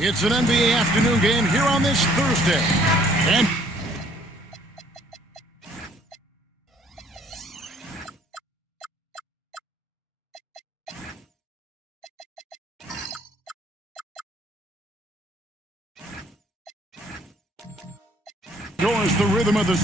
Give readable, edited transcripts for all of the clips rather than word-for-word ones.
It's an NBA afternoon game here on this Thursday. And yours the rhythm of the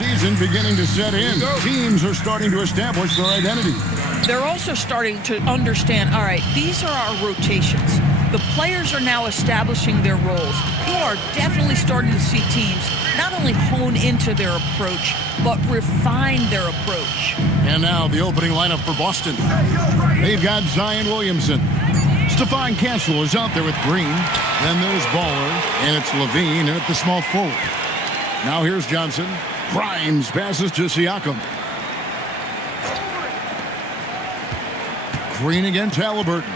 season beginning to set in. Teams are starting to establish their identity. They're also starting to understand, all right, these are our rotations. The players are now establishing their roles. You are definitely starting to see teams not only hone into their approach, but refine their approach. And now the opening lineup for Boston. They've got Zion Williamson. Stephon Castle is out there with Green. Then there's Baller, and it's Levine at the small forward. Now here's Johnson. Grimes passes to Siakam. Green against Halliburton.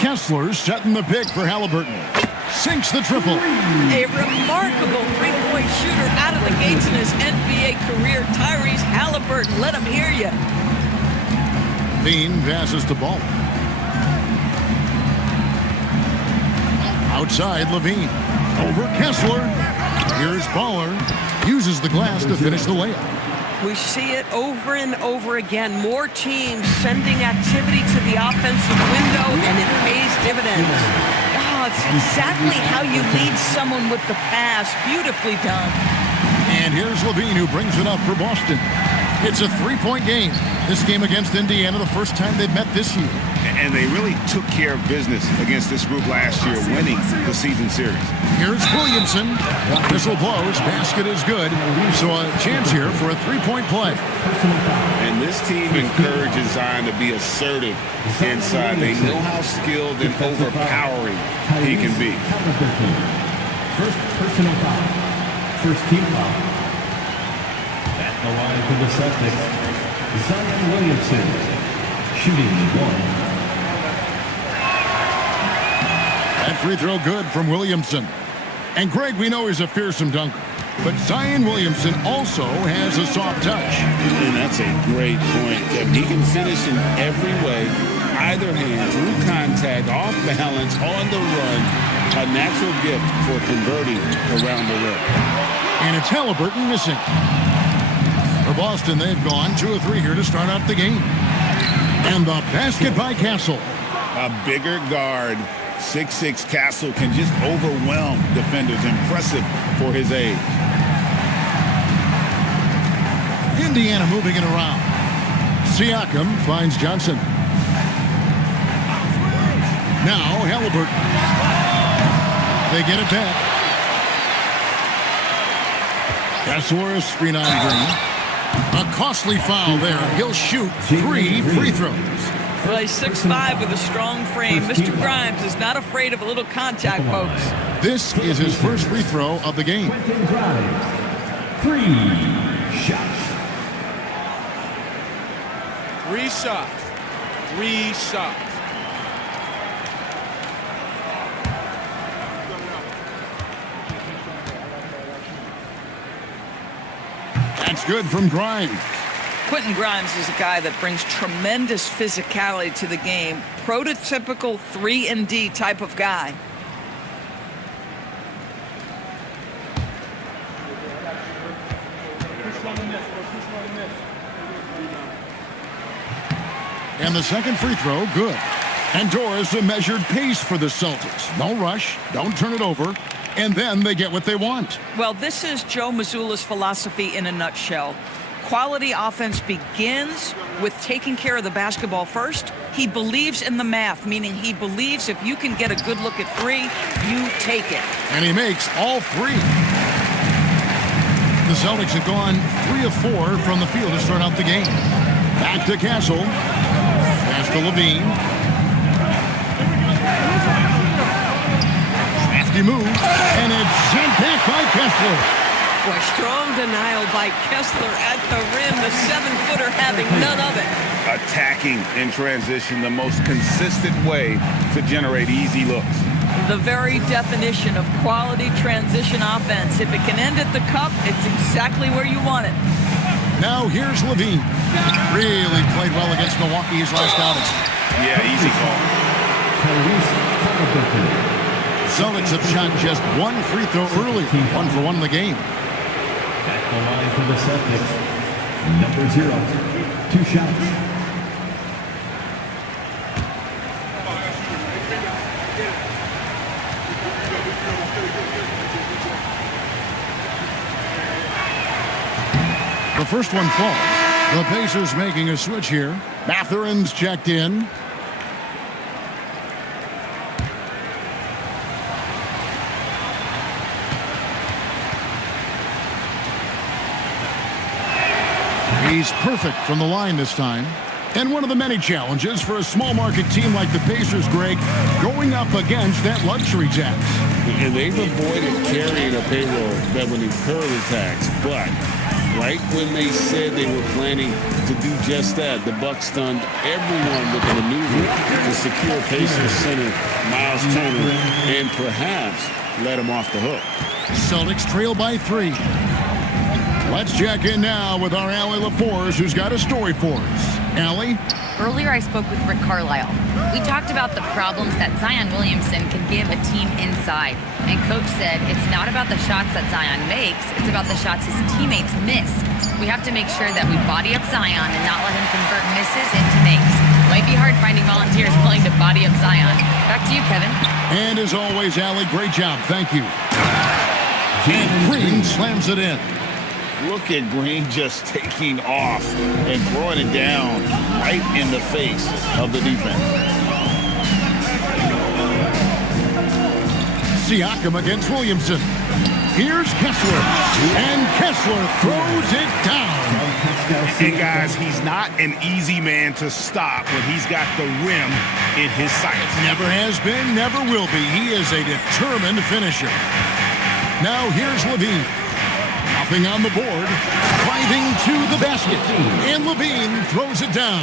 Kessler setting the pick for Halliburton. Sinks the triple. A remarkable three-point shooter out of the gates in his NBA career. Tyrese Halliburton, let him hear you. Levine passes to Ball. Outside Levine. Over Kessler. Here's Baller. Uses the glass to finish the layup. We see it over and over again. More teams sending activity to the offensive window, and it pays dividends. Oh, it's exactly how you lead someone with the pass. Beautifully done. And here's Levine, who brings it up for Boston. It's a three-point game. This game against Indiana, the first time they've met this year. And they really took care of business against this group last year, winning the season series. Here's Williamson. Whistle blows. Basket is good. So a chance here for a three-point play. And this team encourages Zion to be assertive inside. They know how skilled and overpowering he can be. First personal foul. First team foul. At the line for the Celtics, Zion Williamson. Shooting one. That free throw good from Williamson. And Greg, we know he's a fearsome dunker. But Zion Williamson also has a soft touch. And that's a great point. He can finish in every way, either hand, through contact, off balance, on the run. A natural gift for converting around the rim. And it's Halliburton missing. For Boston, they've gone 2 of 3 here to start out the game. And the basket by Castle. A bigger guard, 6'6" Castle, can just overwhelm defenders. Impressive for his age. Indiana moving it around. Siakam finds Johnson. Now Halliburton. They get it back. Kessler is screen on Green. A costly foul there. He'll shoot 3 free throws. Well, he's 6'5" with a strong frame. Mr. Grimes is not afraid of a little contact, folks. This is his first free throw of the game. 3 shots. 3 shots. 3 shots. That's good from Grimes. Quentin Grimes is a guy that brings tremendous physicality to the game. Prototypical 3-and-D type of guy. And the second free throw, good. And Doris a measured pace for the Celtics. No rush, don't turn it over, and then they get what they want. Well, this is Joe Mazzulla's philosophy in a nutshell. Quality offense begins with taking care of the basketball first. He believes in the math, meaning he believes if you can get a good look at 3, you take it. And he makes all 3. The Celtics have gone 3 of 4 from the field to start out the game. Back to Castle. Pass to Levine. Crafty move. And it's sent back by Kessler. Boy, strong denial by Kessler at the rim. The 7-footer having none of it. Attacking in transition, the most consistent way to generate easy looks. The very definition of quality transition offense. If it can end at the cup, it's exactly where you want it. Now here's Levine. Really played well against Milwaukee his last outing. Yeah, easy call. Celtics have shot just one free throw early. 1 for 1 in the game. At the line for the Celtics, number 0, 2 shots. The first one falls. The Pacers making a switch here. Mathurin's checked in. He's perfect from the line this time. And one of the many challenges for a small market team like the Pacers, Greg, going up against that luxury tax. And they've avoided carrying a payroll that would incur the tax. But right when they said they were planning to do just that, the Bucks stunned everyone with a maneuver to secure Pacers center Miles Turner and perhaps let him off the hook. Celtics trail by 3. Let's check in now with our Allie LaForce, who's got a story for us. Allie? Earlier, I spoke with Rick Carlisle. We talked about the problems that Zion Williamson can give a team inside. And Coach said it's not about the shots that Zion makes, it's about the shots his teammates miss. We have to make sure that we body up Zion and not let him convert misses into makes. Might be hard finding volunteers willing to body up Zion. Back to you, Kevin. And as always, Allie, great job. Thank you. And Green slams it in. Look at Green just taking off and throwing it down right in the face of the defense. Siakam against Williamson. Here's Kessler. And Kessler throws it down. And guys, he's not an easy man to stop when he's got the rim in his sights. Never has been, never will be. He is a determined finisher. Now here's Levine. Nothing on the board. Driving to the basket. And Levine throws it down.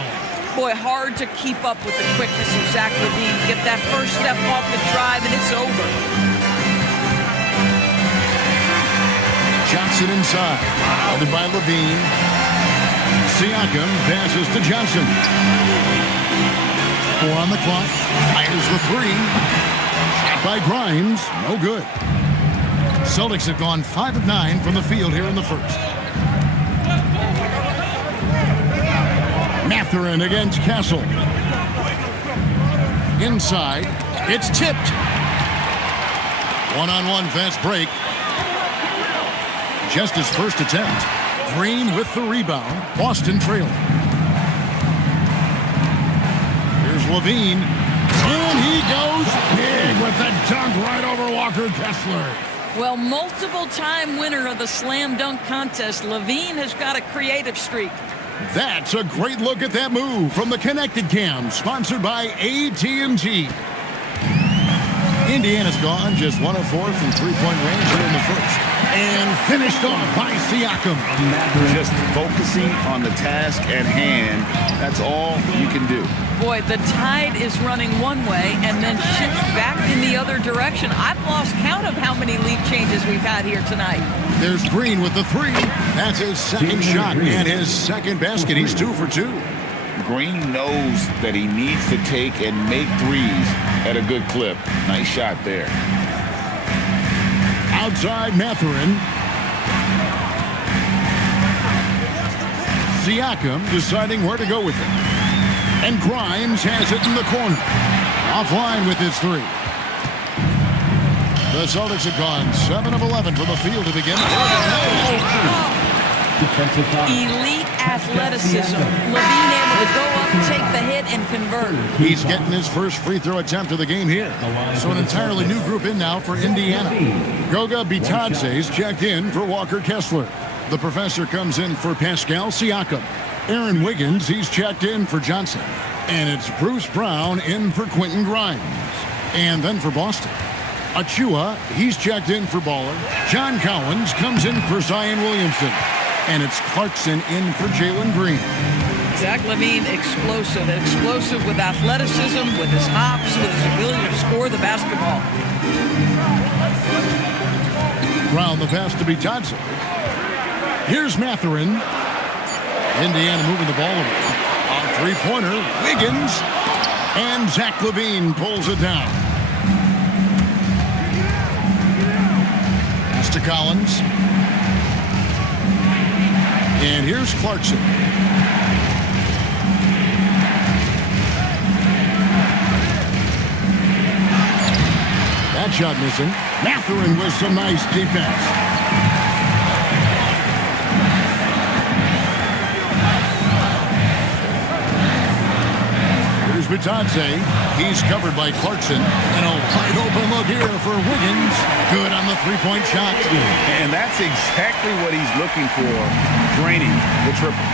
Boy, hard to keep up with the quickness of Zach Levine. Get that first step off the drive, and it's over. Johnson inside. Followed by Levine. Siakam passes to Johnson. 4 on the clock. Fires the 3. Shot by Grimes. No good. Celtics have gone 5 of 9 from the field here in the first. Mathurin against Castle. Inside. It's tipped. 1-on-1 fast break. Just his first attempt. Green with the rebound. Boston trailing. Here's Levine. And he goes big with the dunk right over Walker Kessler. Well, multiple-time winner of the slam dunk contest, Levine has got a creative streak. That's a great look at that move from the Connected Cam, sponsored by AT&T. Indiana's gone just 1 of 4 from three-point range here in the first. And finished off by Siakam. Just focusing on the task at hand, that's all you can do. Boy, the tide is running one way and then shifts back in the other direction. I've lost count of how many lead changes we've had here tonight. There's Green with the 3. That's his second shot and his second basket. He's 2 for 2. Green knows that he needs to take and make threes at a good clip. Nice shot there. Outside Mathurin. Siakam deciding where to go with it. And Grimes has it in the corner. Offline with his 3. The Celtics have gone 7 of 11 from the field to begin. Elite athleticism. Levine able to go up, take the hit, and convert. He's getting his first free throw attempt of the game here. So an entirely new group in now for Indiana. Goga Bitadze's checked in for Walker Kessler. The professor comes in for Pascal Siakam. Aaron Wiggins, he's checked in for Johnson. And it's Bruce Brown in for Quentin Grimes. And then for Boston, Achua, he's checked in for Baller. John Collins comes in for Zion Williamson. And it's Clarkson in for Jalen Green. Zach LaVine, explosive. Explosive with athleticism, with his hops, with his ability to score the basketball. Brown the pass to Bitadze. Here's Mathurin. Indiana moving the ball away. A three-pointer, Wiggins. And Zach LaVine pulls it down. Pass to Collins. And here's Clarkson. That shot missing. Mathurin with some nice defense. Here's Bitadze. He's covered by Clarkson. And a wide open look here for Wiggins. Good on the three-point shot. And that's exactly what he's looking for, draining the triple.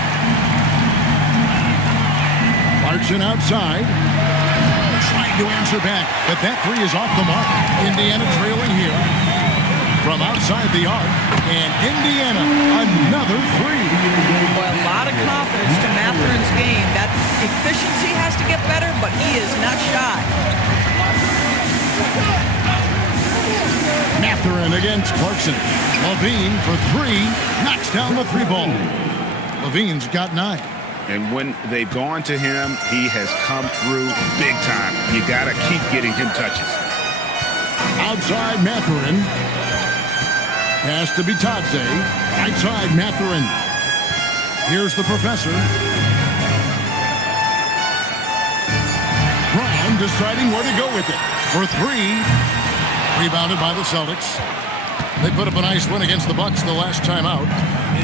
Clarkson outside. Trying to answer back, but that three is off the mark. Indiana trailing here from outside the arc. And Indiana, another three. Boy, a lot of confidence to Mathurin's game. That efficiency has to get better, but he is not shy. Mathurin against Clarkson. LaVine for three. Knocks down the three ball. LaVine's got 9. And when they've gone to him, he has come through big time. You got to keep getting him touches. Outside Mathurin. Pass to Bitadze. Outside Mathurin. Here's the professor. Brown deciding where to go with it. For three. Rebounded by the Celtics. They put up a nice win against the Bucks the last time out.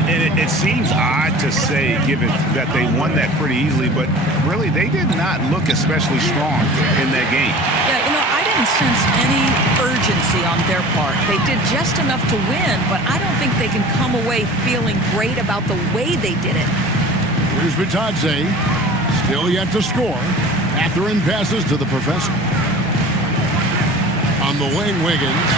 It seems odd to say, given that they won that pretty easily, but really they did not look especially strong in that game. Yeah, I didn't sense any urgency on their part. They did just enough to win, but I don't think they can come away feeling great about the way they did it. Here's Bitadze. Still yet to score. Mathurin passes to the professor. On the wing, Wiggins.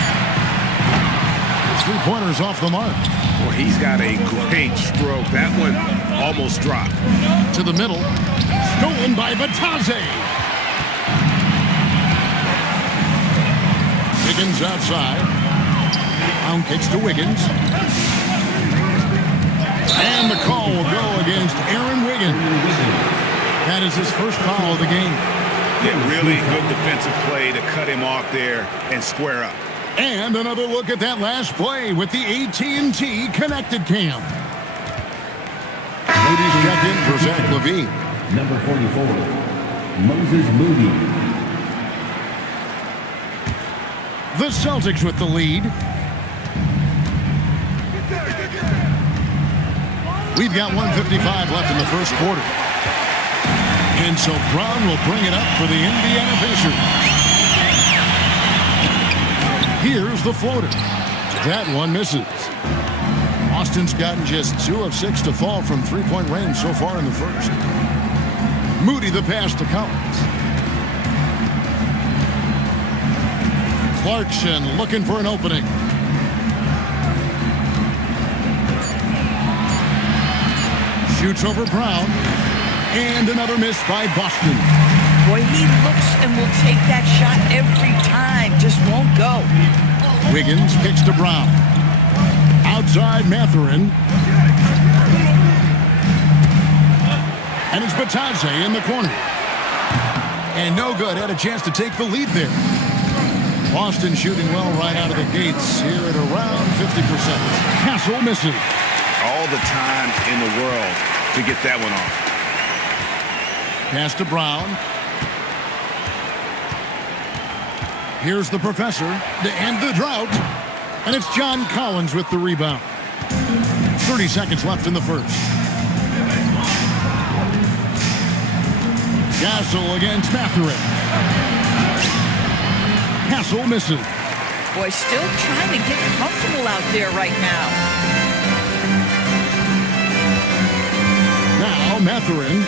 His three-pointer's off the mark. Well, he's got a great stroke. That one almost dropped. To the middle. Stolen by Bitadze. Wiggins outside. Brown kicks to Wiggins. And the call will go against Aaron Wiggins. That is his first foul of the game. Yeah, really good defensive play to cut him off there and square up. And another look at that last play with the AT&T Connected Cam. Moody's checked in for Zach LaVine. Number 44, Moses Moody. The Celtics with the lead. We've got 1:55 left in the first quarter. And so Brown will bring it up for the Indiana Pacers. Here's the floater. That one misses. Austin's gotten just 2 of 6 to fall from three-point range so far in the first. Moody the pass to Collins. Clarkson looking for an opening. Shoots over Brown. And another miss by Boston. Boy, he looks and will take that shot every time. Just won't go. Wiggins kicks to Brown. Outside Mathurin. And it's Bitadze in the corner. And no good. Had a chance to take the lead there. Boston shooting well right out of the gates here at around 50%. Castle misses. All the time in the world to get that one off. Pass to Brown. Here's the professor to end the drought. And it's John Collins with the rebound. 30 seconds left in the first. Castle against Mathurin. Castle misses. Boy, still trying to get comfortable out there right now. Now Mathurin.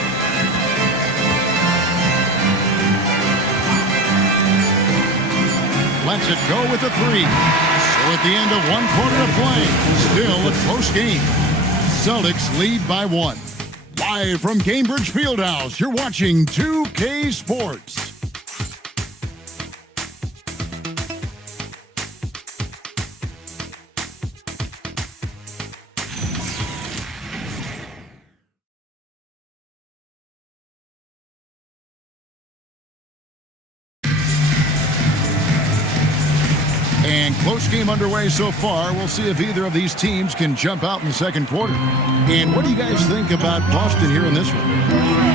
lets it go with a three. So at the end of one quarter of play, still a close game. Celtics lead by 1. Live from Cambridge Fieldhouse, you're watching 2K Sports. And close game underway so far. We'll see if either of these teams can jump out in the second quarter. And what do you guys think about Boston here in this one?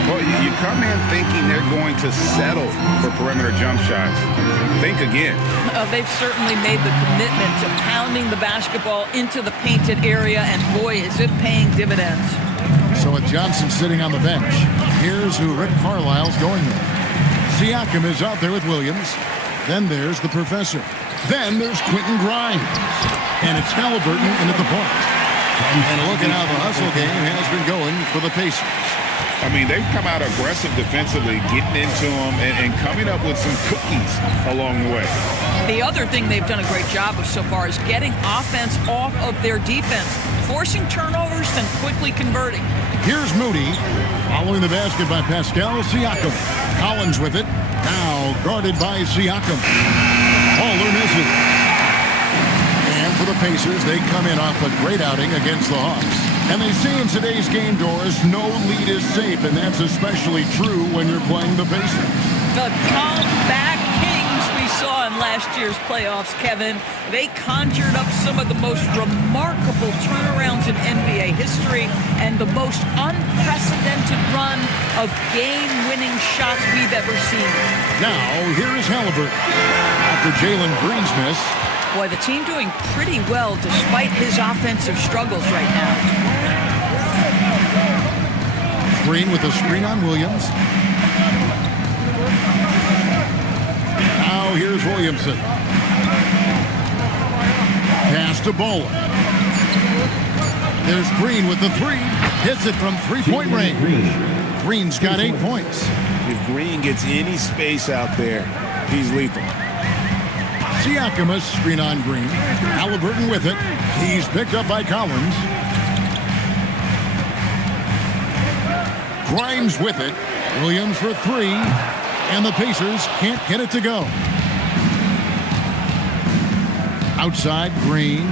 Well, you come in thinking they're going to settle for perimeter jump shots. Think again. They've certainly made the commitment to pounding the basketball into the painted area, and boy, is it paying dividends. So with Johnson sitting on the bench, here's who Rick Carlisle's going with. Siakam is out there with Williams. Then there's the professor. Then there's Quentin Grimes. And it's Halliburton in at the point. And look at how the hustle game has been going for the Pacers. I mean, they've come out aggressive defensively, getting into them and coming up with some cookies along the way. The other thing they've done a great job of so far is getting offense off of their defense, forcing turnovers, then quickly converting. Here's Moody, following the basket by Pascal Siakam. Collins with it, now guarded by Siakam. Baller misses. And for the Pacers, they come in off a great outing against the Hawks. And they say in today's game, Doris, no lead is safe, and that's especially true when you're playing the Pacers. The comeback kings we saw in last year's playoffs, Kevin. They conjured up some of the most remarkable turnarounds in NBA history and the most unprecedented run of game-winning shots we've ever seen. Now, here is Halliburton. After Jalen Green's miss. Boy, the team doing pretty well despite his offensive struggles right now. Green with a screen on Williams. Now here's Williamson. Pass to Bowler. There's Green with the three. Hits it from three-point range. Green's got 8 points. If Green gets any space out there, he's lethal. Siakam a screen on Green. Halliburton with it. He's picked up by Collins. Grimes with it. Williams for three. And the Pacers can't get it to go. Outside, Green.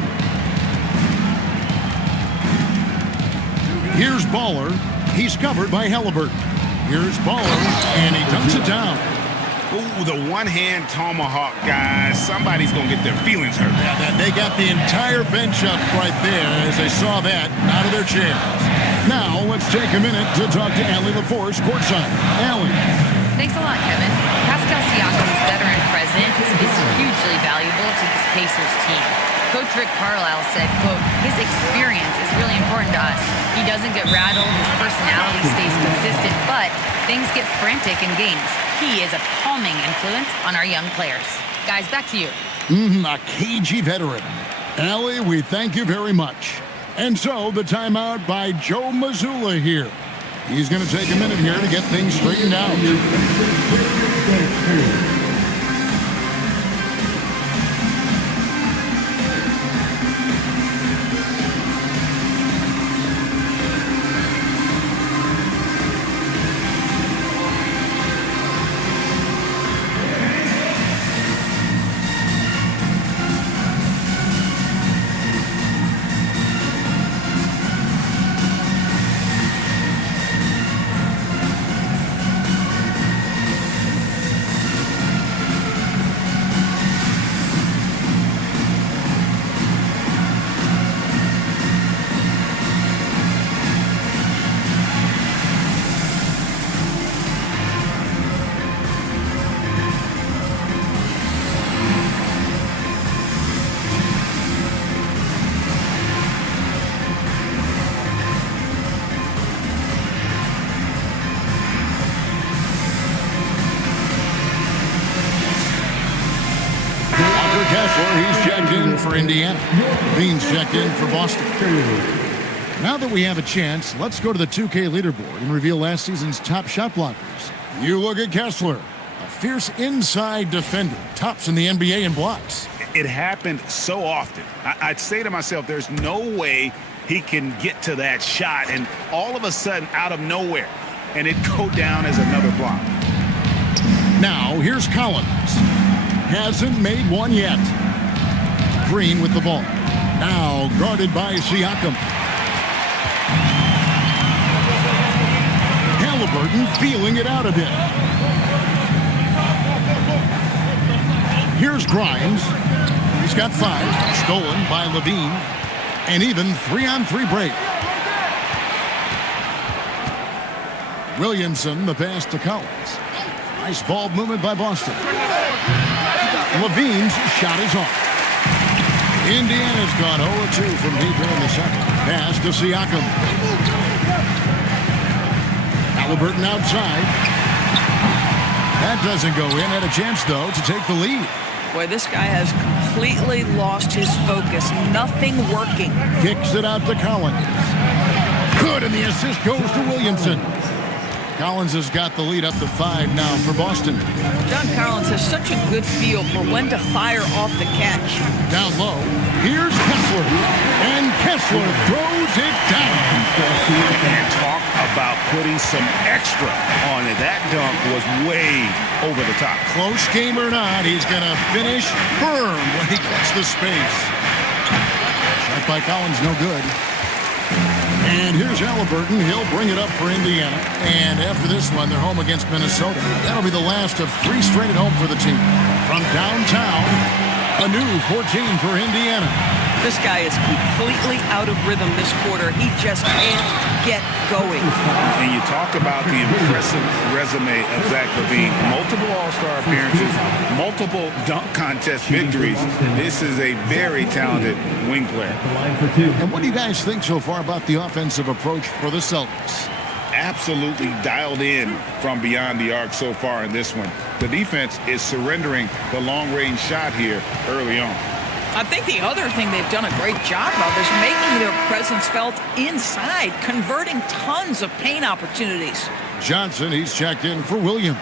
Here's Baller. He's covered by Halliburton. Here's Baller, and he dunks it down. Ooh, the one-hand tomahawk, guys. Somebody's going to get their feelings hurt. Yeah, they got the entire bench up right there as they saw that out of their chairs. Now, let's take a minute to talk to Allie LaForce courtside. Allie. Thanks a lot, Kevin. Pascal Siakam's veteran presence is hugely valuable to this Pacers team. Coach Rick Carlisle said, quote, his experience is really important to us. He doesn't get rattled, his personality stays consistent, but things get frantic in games. He is a calming influence on our young players. Guys, back to you. A cagey veteran. Allie, we thank you very much. And so, the timeout by Joe Mazzulla here. He's going to take a minute here to get things straightened out. He's checked in for Indiana. Bean's checked in for Boston. Now that we have a chance, let's go to the 2K leaderboard and reveal last season's top shot blockers. You look at Kessler. A fierce inside defender. Tops in the NBA in blocks. It happened so often. I'd say to myself, there's no way he can get to that shot, and all of a sudden, out of nowhere, and it go down as another block. Now, here's Collins. Hasn't made one yet. Green with the ball. Now guarded by Siakam. Halliburton feeling it out a bit. Here's Grimes. He's got 5. Stolen by Levine. And even 3-on-3 break. Williamson, the pass to Collins. Nice ball movement by Boston. Levine's shot is off. Indiana's gone 0-2 from deep here in the second. Pass to Siakam. Halliburton outside. That doesn't go in. Had a chance, though, to take the lead. Boy, this guy has completely lost his focus. Nothing working. Kicks it out to Collins. Good, and the assist goes to Williamson. Collins has got the lead up to 5 now for Boston. John Collins has such a good feel for when to fire off the catch. Down low, here's Kessler. And Kessler throws it down. And talk about putting some extra on it. That dunk was way over the top. Close game or not, he's going to finish firm when he gets the space. Shot by Collins, no good. And here's Halliburton. He'll bring it up for Indiana. And after this one, they're home against Minnesota. That'll be the last of 3 straight at home for the team. From downtown, a new 14 for Indiana. This guy is completely out of rhythm this quarter. He just can't get going. And you talk about the impressive resume of Zach LaVine. Multiple All-Star appearances, multiple dunk contest victories. This is a very talented wing player. And what do you guys think so far about the offensive approach for the Celtics? Absolutely dialed in from beyond the arc so far in this one. The defense is surrendering the long-range shot here early on. I think the other thing they've done a great job of is making their presence felt inside, converting tons of paint opportunities. Johnson, he's checked in for Williams.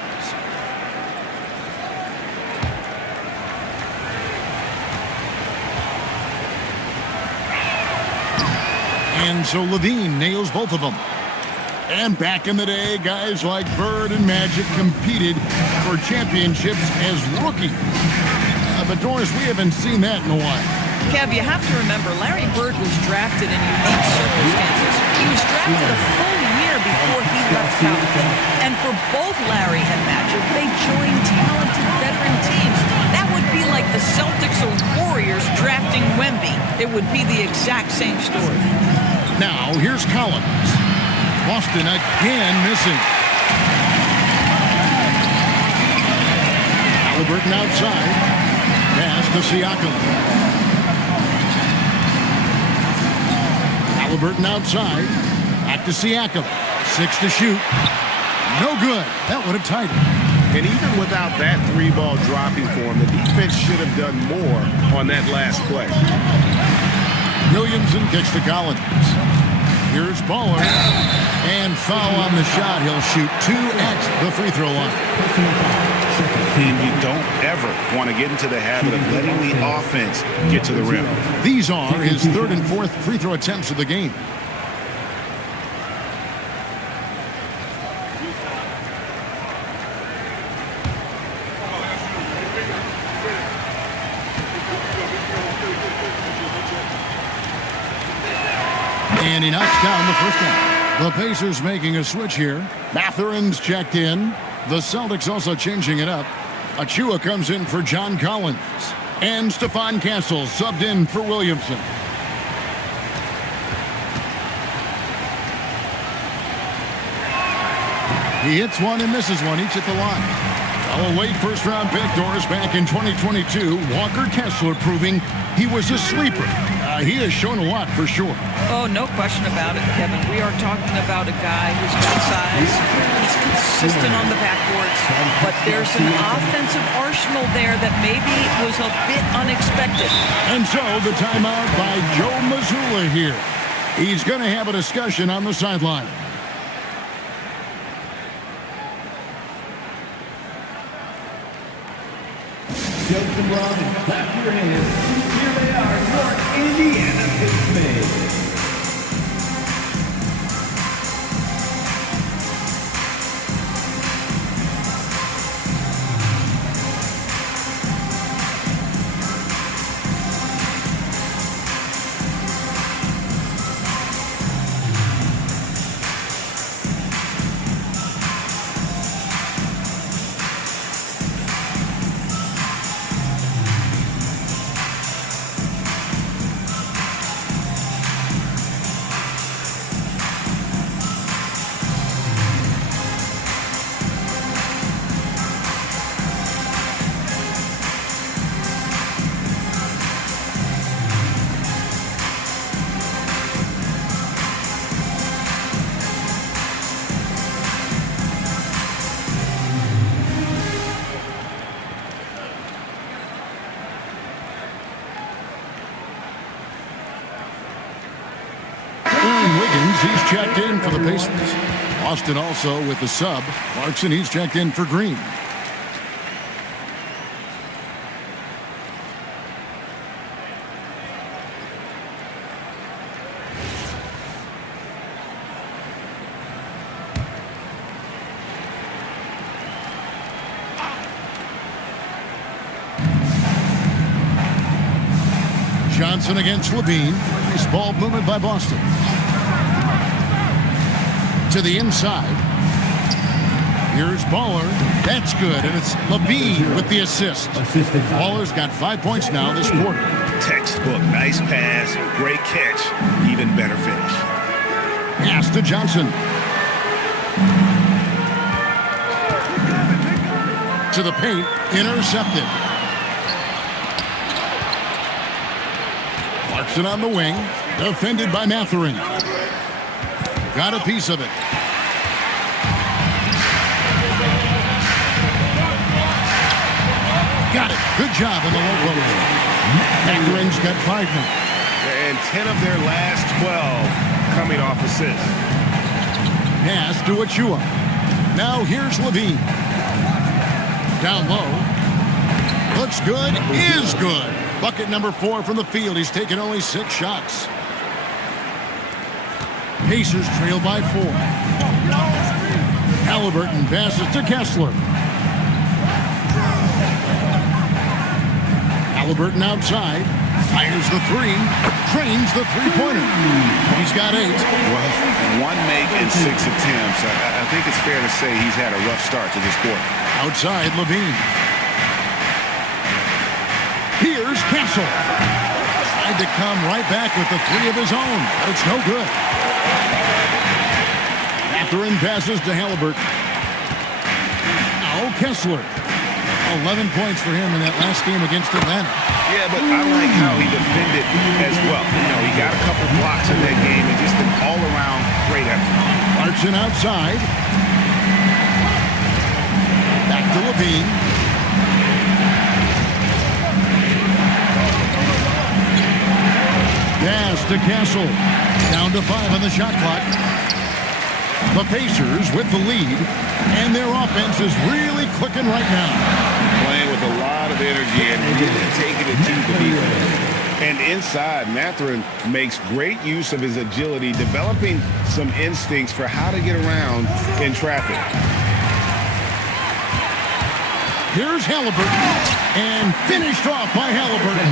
And so Levine nails both of them. And back in the day, guys like Bird and Magic competed for championships as rookies. But Doris, we haven't seen that in a while. Kev, you have to remember, Larry Bird was drafted in unique circumstances. He was drafted a full year before he left town. And for both Larry and Magic, they joined talented veteran teams. That would be like the Celtics or Warriors drafting Wemby. It would be the exact same story. Now, here's Collins. Boston again missing. Halliburton outside. Pass to Siakam. Halliburton outside. Back to Siakam. 6 to shoot. No good. That would have tied it. And even without that 3-ball dropping for him, the defense should have done more on that last play. Williamson kicks to Collins. Here's Baller. And foul on the shot. He'll shoot 2 at the free throw line. And you don't ever want to get into the habit of letting the offense get to the rim. These are his 3rd and 4th free throw attempts of the game. And he knocks down the first one. The Pacers making a switch here. Mathurin's checked in. The Celtics also changing it up. Achua comes in for John Collins. And Stephon Castle subbed in for Williamson. He hits one and misses one, each at the line. A late first-round pick, Doris, back in 2022. Walker Kessler proving he was a sleeper. He has shown a lot for sure. Oh, no question about it, Kevin. We are talking about a guy who's got size. He's consistent on the backboards. But there's an offensive arsenal there that maybe was a bit unexpected. And so the timeout by Joe Mazzulla here. He's going to have a discussion on the sideline. Show some love and clap your hands. Here they are, your Indiana Pacemates. He's checked in for the Pacers. Boston also with the sub. Clarkson, he's checked in for Green. Johnson against Levine. Nice ball movement by Boston. To the inside. Here's Baller. That's good, and it's Levine with the assist. Baller's got 5 points now this quarter. Textbook, nice pass, great catch, even better finish. Pass to Johnson. To the paint, intercepted. Clarkson on the wing, defended by Mathurin. Got a piece of it. Got it. Good job on the low post. Mathurin's got 5 now. And 10 of their last 12 coming off assists. Pass to Achua. Now here's Levine. Down low. Looks good. Is good. Bucket number 4 from the field. He's taken only 6 shots. Pacers trail by 4. Halliburton passes to Kessler. Halliburton outside. Fires the 3. Trains the three-pointer. He's got 8. Well, 1 make and 6 attempts. I think it's fair to say he's had a rough start to this quarter. Outside, Levine. Here's Kessler. Tried to come right back with the 3 of his own, but it's no good. Mathurin passes to Halliburton. Now Kessler. 11 points for him in that last game against Atlanta. Yeah, but I like how he defended as well. You know, he got a couple blocks in that game and just an all-around great effort. Clarkson outside. Back to Levine. Pass to Castle. Down to 5 on the shot clock. The Pacers with the lead, and their offense is really clicking right now. Playing with a lot of energy and really taking it to the defense. And inside, Mathurin makes great use of his agility, developing some instincts for how to get around in traffic. Here's Halliburton, and finished off by Halliburton.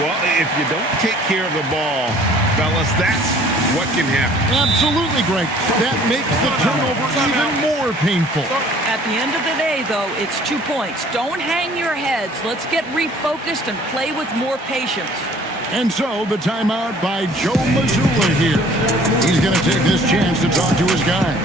Well, if you don't take care of the ball, fellas, that's what can happen. Absolutely, Greg. That makes the turnover even more painful. At the end of the day, though, it's 2 points. Don't hang your heads. Let's get refocused and play with more patience. And so the timeout by Joe Mazzulla here. He's going to take this chance to talk to his guys.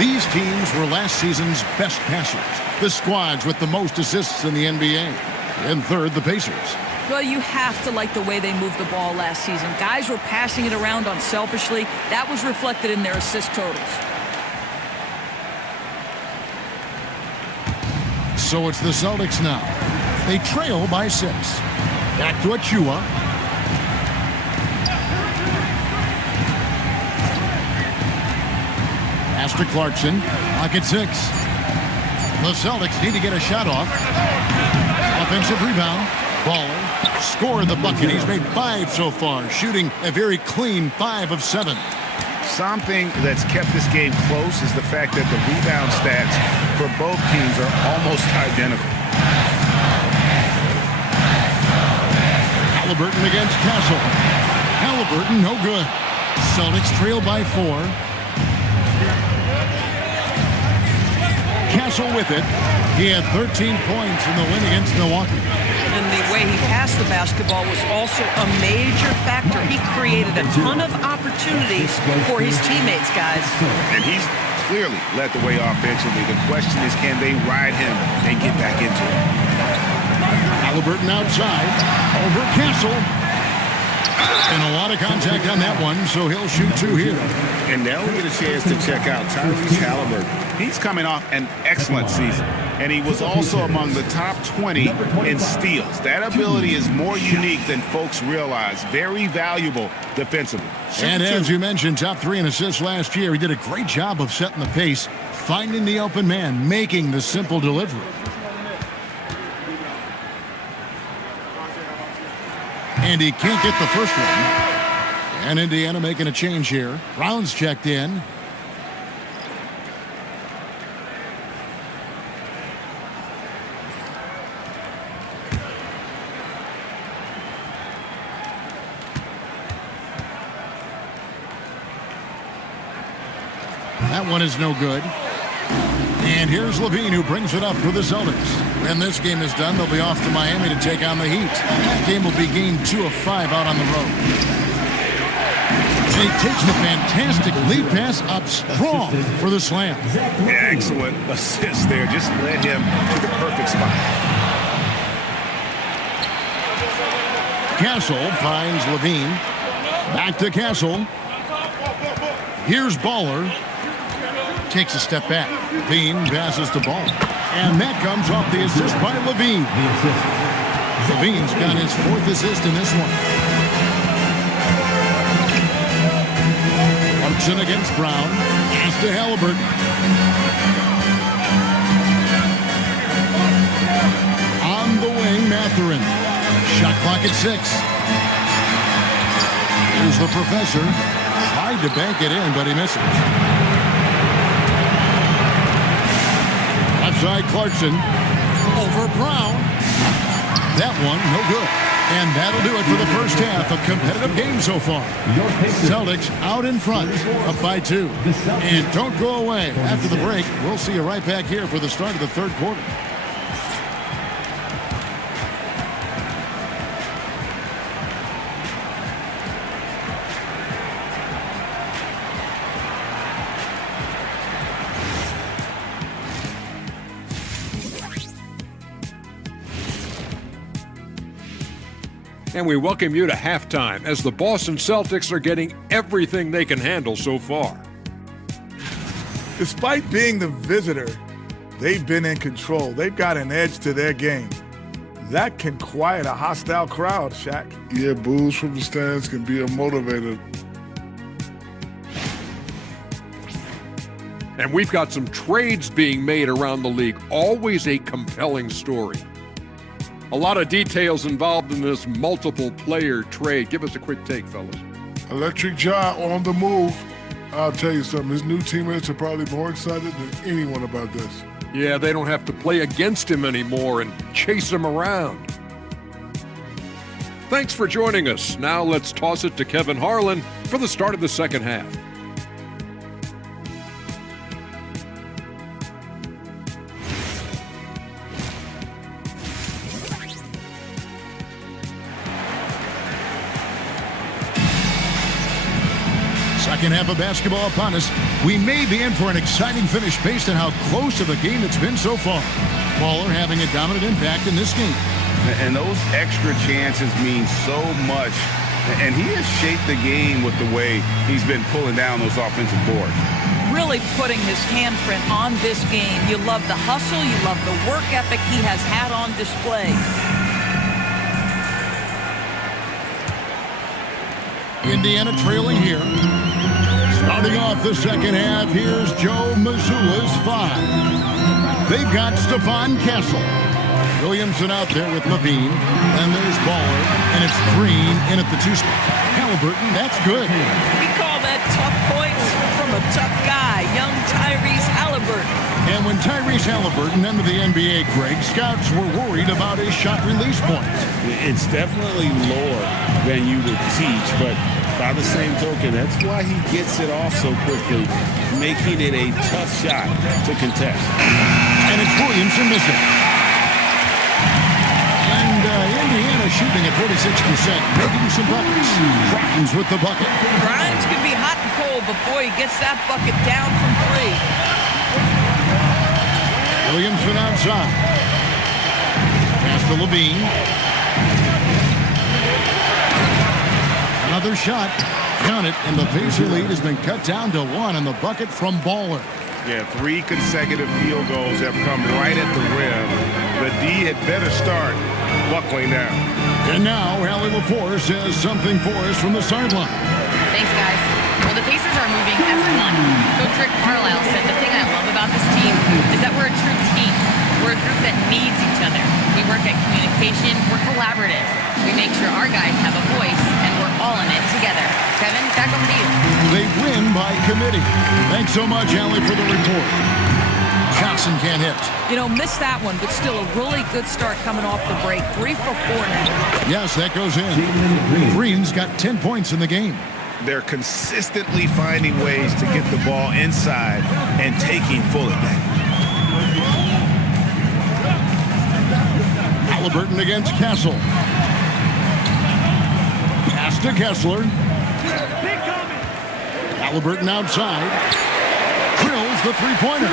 These teams were last season's best passers, the squads with the most assists in the NBA. And third, the Pacers. Well, you have to like the way they moved the ball last season. Guys were passing it around unselfishly. That was reflected in their assist totals. So it's the Celtics now. They trail by 6. Back to Achua. Pass to Clarkson. Pocket 6. The Celtics need to get a shot off. Offensive rebound. Baller scored the bucket. He's made 5 so far, shooting a very clean 5 of 7. Something that's kept this game close is the fact that the rebound stats for both teams are almost identical. Halliburton against Castle. Halliburton, no good. Celtics trail by 4. Castle with it. He had 13 points in the win against Milwaukee. And the way he passed the basketball was also a major factor. He created a ton of opportunities for his teammates, guys. And he's clearly led the way offensively. The question is, can they ride him and get back into it? Halliburton outside. Over Castle. And a lot of contact on that one, so he'll shoot 2 here. And now we get a chance to check out Tyrese Halliburton. He's coming off an excellent season, and he was also among the top 20 in steals. That ability is more unique than folks realize. Very valuable defensively. And as you mentioned, top 3 in assists last year. He did a great job of setting the pace, finding the open man, making the simple delivery. And he can't get the first one. And Indiana making a change here. Brown's checked in. That one is no good. And here's Levine, who brings it up for the Celtics. When this game is done, they'll be off to Miami to take on the Heat. That game will be game 2 of 5 out on the road. And he takes the fantastic lead pass up strong for the slam. Excellent assist there. Just led him to the perfect spot. Castle finds Levine. Back to Castle. Here's Baller. Takes a step back. Levine passes to Ball. And that comes off the assist by Levine. Levine's got his 4th assist in this one. Clarkson against Brown. Pass to Halliburton. On the wing, Mathurin. Shot clock at 6. Here's the professor. Tried to bank it in, but he misses. Side Clarkson over Brown. That one, no good. And that'll do it for the first half. A competitive game so far. Celtics out in front, up by 2. And don't go away. After the break, we'll see you right back here for the start of the 3rd quarter. And we welcome you to halftime as the Boston Celtics are getting everything they can handle so far. Despite being the visitor, they've been in control. They've got an edge to their game. That can quiet a hostile crowd, Shaq. Yeah, boos from the stands can be a motivator. And we've got some trades being made around the league. Always a compelling story. A lot of details involved in this multiple player trade. Give us a quick take, fellas. Electric Ja on the move. I'll tell you something, his new teammates are probably more excited than anyone about this. Yeah, they don't have to play against him anymore and chase him around. Thanks for joining us. Now let's toss it to Kevin Harlan for the start of the second half. Second half of basketball upon us. We may be in for an exciting finish based on how close of a game it's been so far. Baller having a dominant impact in this game. And those extra chances mean so much. And he has shaped the game with the way he's been pulling down those offensive boards. Really putting his handprint on this game. You love the hustle. You love the work ethic he has had on display. Indiana trailing here. Starting off the second half, here's Joe Mazzulla's 5. They've got Stephon Castle. Williamson out there with Levine. And there's Baller. And it's Green in at the 2 spot. Halliburton, that's good. We call that tough points from a tough guy, young Tyrese Halliburton. And when Tyrese Halliburton entered the NBA, Greg, scouts were worried about his shot release points. It's definitely lower than you would teach, but by the same token, that's why he gets it off so quickly, making it a tough shot to contest. And it's Williamson missing. And Indiana shooting at 46%, making some buckets. Grimes with the bucket. Grimes can be hot and cold, but boy, he gets that bucket down from 3. Williamson outside. Pass to Levine. Another shot. Count it, and the Pacer lead has been cut down to 1 on the bucket from Baller. Yeah, 3 consecutive field goals have come right at the rim. The D had better start buckling down. And now, Allie LaForce has something for us from the sideline. Thanks, guys. Well, the Pacers are moving as one. Coach Rick Carlisle said the thing I love about this team is that we're a true team. We're a group that needs each other. We work at communication. We're collaborative. We make sure our guys have a voice, and we're all in it together. Kevin, back over to you. They win by committee. Thanks so much, Allie, for the report. Johnson can't hit. You know, missed that one, but still a really good start coming off the break. 3 for 4 now. Yes, that goes in. Green's got 10 points in the game. They're consistently finding ways to get the ball inside and taking full advantage. Halliburton against Castle. Pass to Kessler. Halliburton outside. Drills the three-pointer.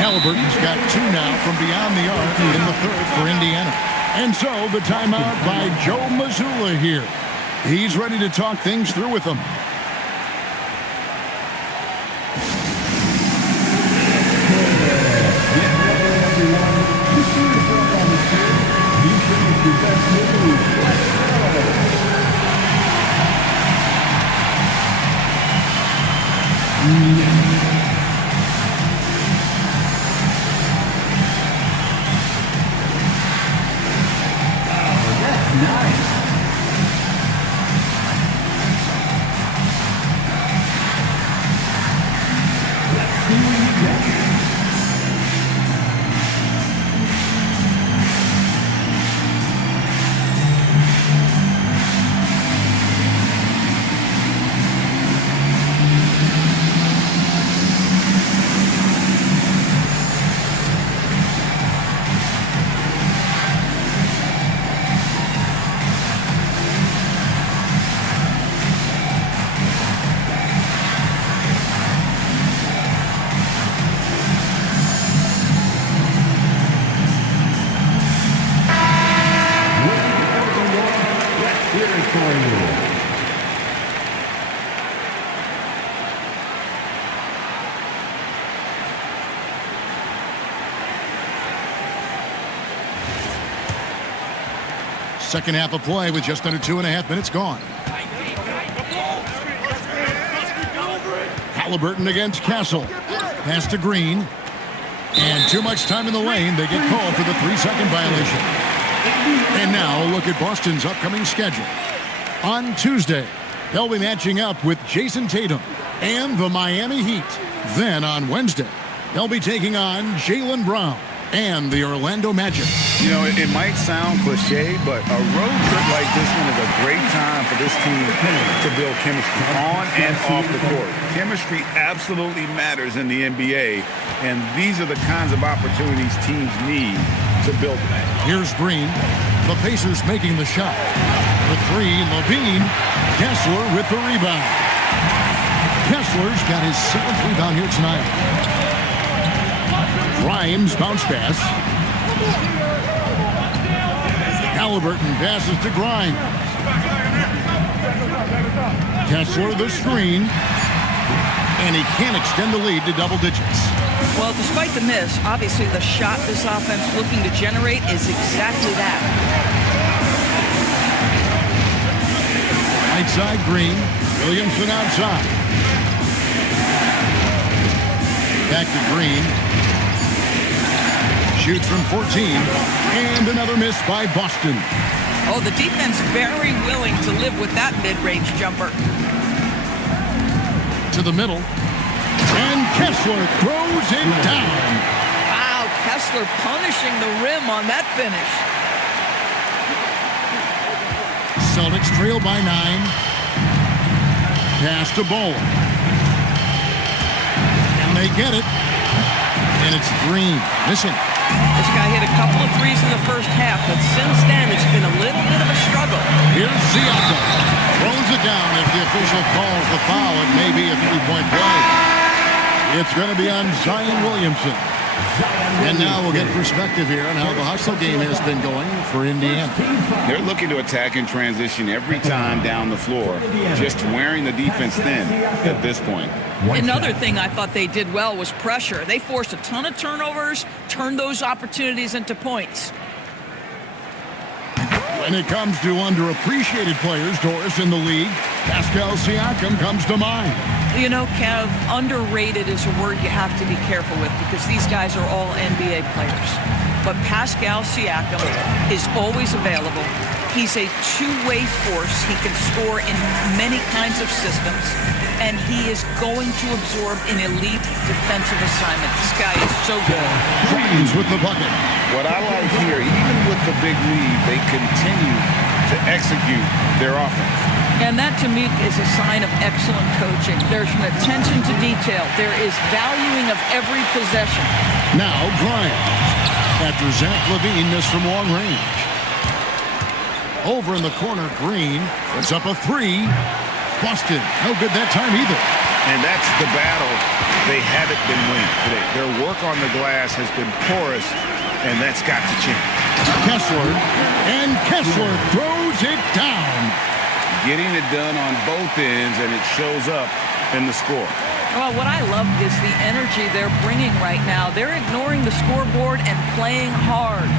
Halliburton's got 2 now from beyond the arc in the 3rd for Indiana. And so the timeout by Joe Mazzulla here. He's ready to talk things through with them. Second half of play with just under 2.5 minutes gone. Halliburton against Castle. Pass to Green. And too much time in the lane. They get called for the 3-second violation. And now look at Boston's upcoming schedule. On Tuesday, they'll be matching up with Jason Tatum and the Miami Heat. Then on Wednesday, they'll be taking on Jaylen Brown and the Orlando Magic. You know, it might sound cliche, but a road trip like this one is a great time for this team to build chemistry on and off the court. Chemistry absolutely matters in the NBA, and these are the kinds of opportunities teams need to build them. Here's Green. The Pacers making the shot. The 3, Levine. Kessler with the rebound. Kessler's got his 7th rebound here tonight. Grimes bounce pass. Halliburton passes to Grimes. Kessler the screen. And he can't extend the lead to double digits. Well, despite the miss, obviously the shot this offense looking to generate is exactly that. Right side, Green. Williamson outside. Back to Green. Shoots from 14. And another miss by Boston. Oh, the defense very willing to live with that mid-range jumper. To the middle. And Kessler throws it down. Wow, Kessler punishing the rim on that finish. Celtics trail by 9. Pass to Bowler. And they get it. And it's Green. Missing. This guy hit a couple of threes in the first half, but since then it's been a little bit of a struggle. Here's Siakam. Throws it down. If the official calls the foul, it may be a 3-point play. It's going to be on Zion Williamson. And now we'll get perspective here on how the hustle game has been going for Indiana. They're looking to attack in transition every time down the floor, just wearing the defense thin at this point. Another thing I thought they did well was pressure. They forced a ton of turnovers, turned those opportunities into points. When it comes to underappreciated players, Doris, in the league, Pascal Siakam comes to mind. You know, Kev, underrated is a word you have to be careful with because these guys are all NBA players. But Pascal Siakam is always available. He's a two-way force. He can score in many kinds of systems, and he is going to absorb an elite defensive assignment. This guy is so good. James with the bucket. What I like here, even with the big lead, they continue to execute their offense. And that, to me, is a sign of excellent coaching. There's an attention to detail. There is valuing of every possession. Now Grimes, after Zach LaVine missed from long range. Over in the corner, Green puts up a 3. Boston, no good that time either. And that's the battle they haven't been winning today. Their work on the glass has been porous, and that's got to change. Kessler, and Kessler throws it down. Getting it done on both ends, and it shows up in the score. Well, what I love is the energy they're bringing right now. They're ignoring the scoreboard and playing hard.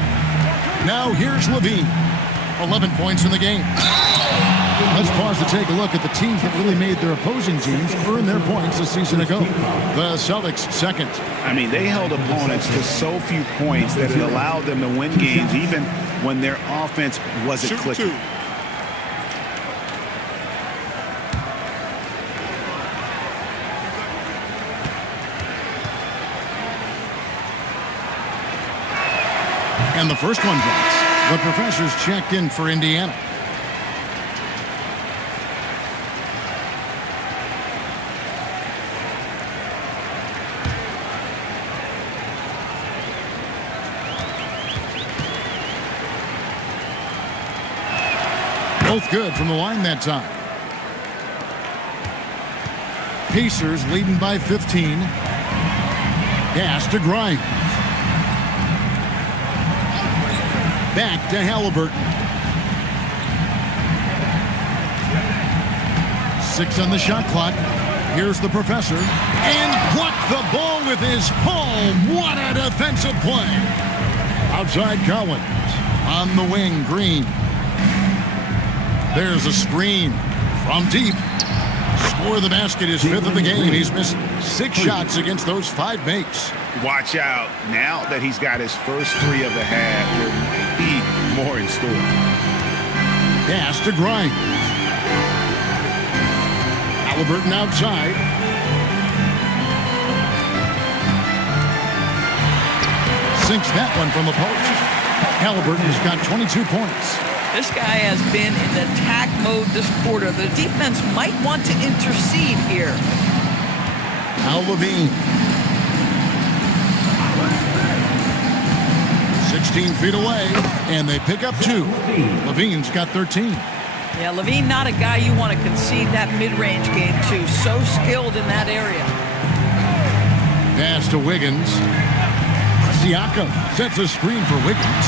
Now here's LaVine. 11 points in the game. Let's pause to take a look at the teams that really made their opposing teams earn their points a season ago. The Celtics second. I mean, they held opponents to so few points that it allowed them to win games even when their offense wasn't clicking. And the first one drops. The professors checked in for Indiana. Both good from the line that time. Pacers leading by 15. Pass to Grimes. Back to Halliburton. 6 on the shot clock. Here's the professor. And blocked the ball with his palm. What a defensive play. Outside Collins. On the wing, Green. There's a screen from deep. Score the basket, his 5th of the game. He's missed 6 shots against those 5 makes. Watch out. Now that he's got his first 3 of the half, there may be more in store. Pass to Grimes. Halliburton outside. Sinks that one from the post. Halliburton's got 22 points. This guy has been in attack mode this quarter. The defense might want to intercede here. Now LaVine. 16 feet away, and they pick up 2. LaVine's got 13. Yeah, Levine, not a guy you want to concede that mid-range game to. So skilled in that area. Pass to Wiggins. Siakam sets a screen for Wiggins.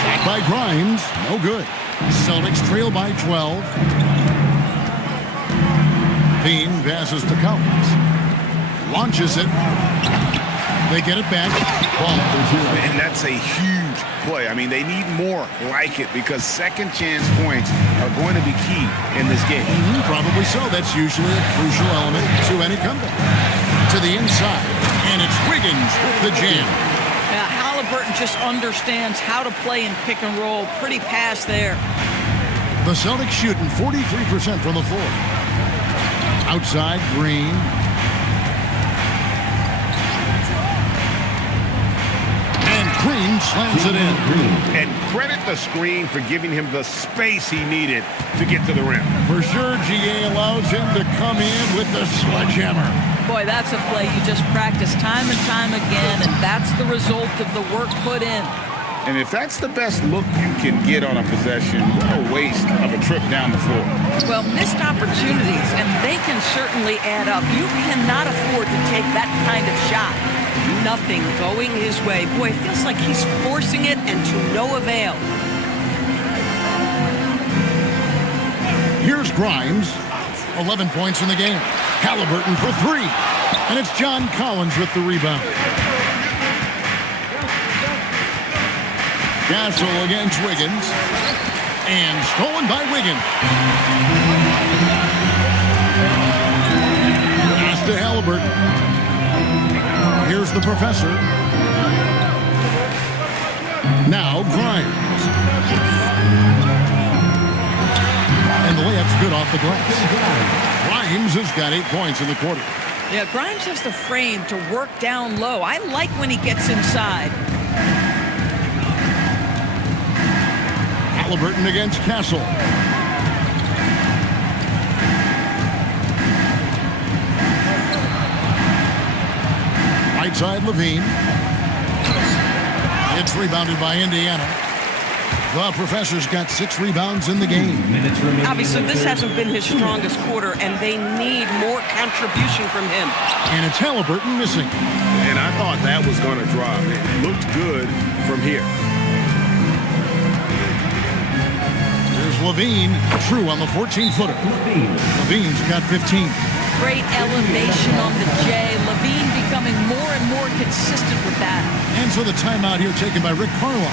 Shot by Grimes. No good. Celtics trail by 12. Bean passes to Collins. Launches it. They get it back. Ball. And that's a huge play. I mean, they need more like it because second chance points are going to be key in this game. Probably so. That's usually a crucial element to any comeback. To the inside. And it's Wiggins with the jam. Yeah, Halliburton just understands how to play in pick and roll. Pretty pass there. The Celtics shooting 43% from the floor. Outside, Green. And Green slams it in. And credit the screen for giving him the space he needed to get to the rim. For sure, GA allows him to come in with the sledgehammer. Boy, that's a play you just practice time and time again, and that's the result of the work put in. And if that's the best look you can get on a possession, what a waste of a trip down the floor. Well, missed opportunities, and they can certainly add up. You cannot afford to take that kind of shot. Nothing going his way. Boy, it feels like he's forcing it and to no avail. Here's Grimes. 11 points in the game. Halliburton for 3. And it's John Collins with the rebound. Castle against Wiggins. And stolen by Wiggins. Pass to Halliburton. Here's the professor. Now Grimes. And the layup's good off the glass. Grimes has got 8 points in the quarter. Yeah, Grimes has the frame to work down low. I like when he gets inside. Halliburton against Castle. Right side, Levine. It's rebounded by Indiana. The professor's got 6 rebounds in the game. Obviously, this hasn't been his strongest quarter, and they need more contribution from him. And it's Halliburton missing. And I thought that was going to drop. It looked good from here. There's Levine, true on the 14-footer. Levine's got 15. Great elevation on the J. Levine becoming more and more consistent with that. And so the timeout here taken by Rick Carlisle.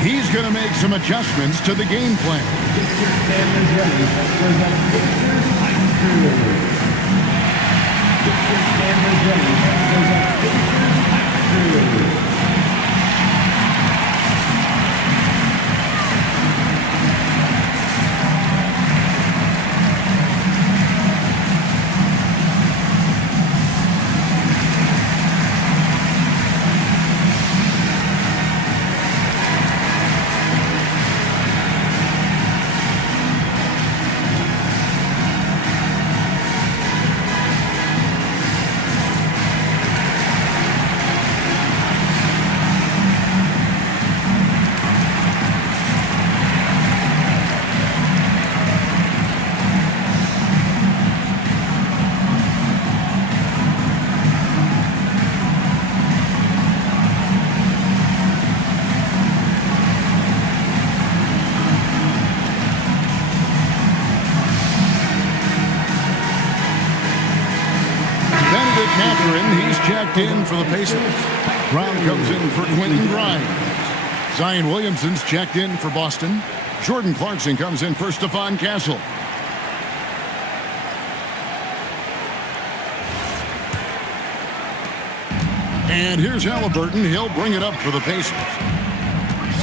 He's going to make some adjustments to the game plan. He's checked in for the Pacers. Brown comes in for Quentin Grimes. Zion Williamson's checked in for Boston. Jordan Clarkson comes in for Stephon Castle. And here's Halliburton. He'll bring it up for the Pacers.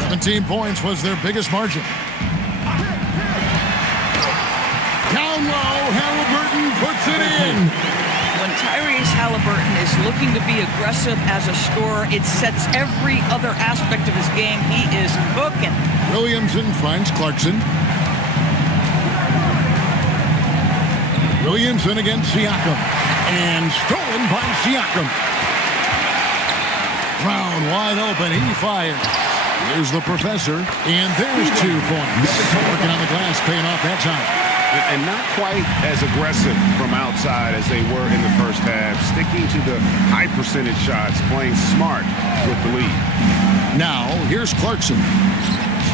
17 points was their biggest margin. Down low, Halliburton puts it in. When Tyrese Halliburton is looking to be aggressive as a scorer, it sets every other aspect of his game. He is cooking. Williamson finds Clarkson. Williamson against Siakam. And stolen by Siakam. Brown wide open. He fires. Here's the professor, and there's 2 points. Working on the glass, paying off that time. And not quite as aggressive from outside as they were in the first half, sticking to the high percentage shots, playing smart with the lead. Now, here's Clarkson.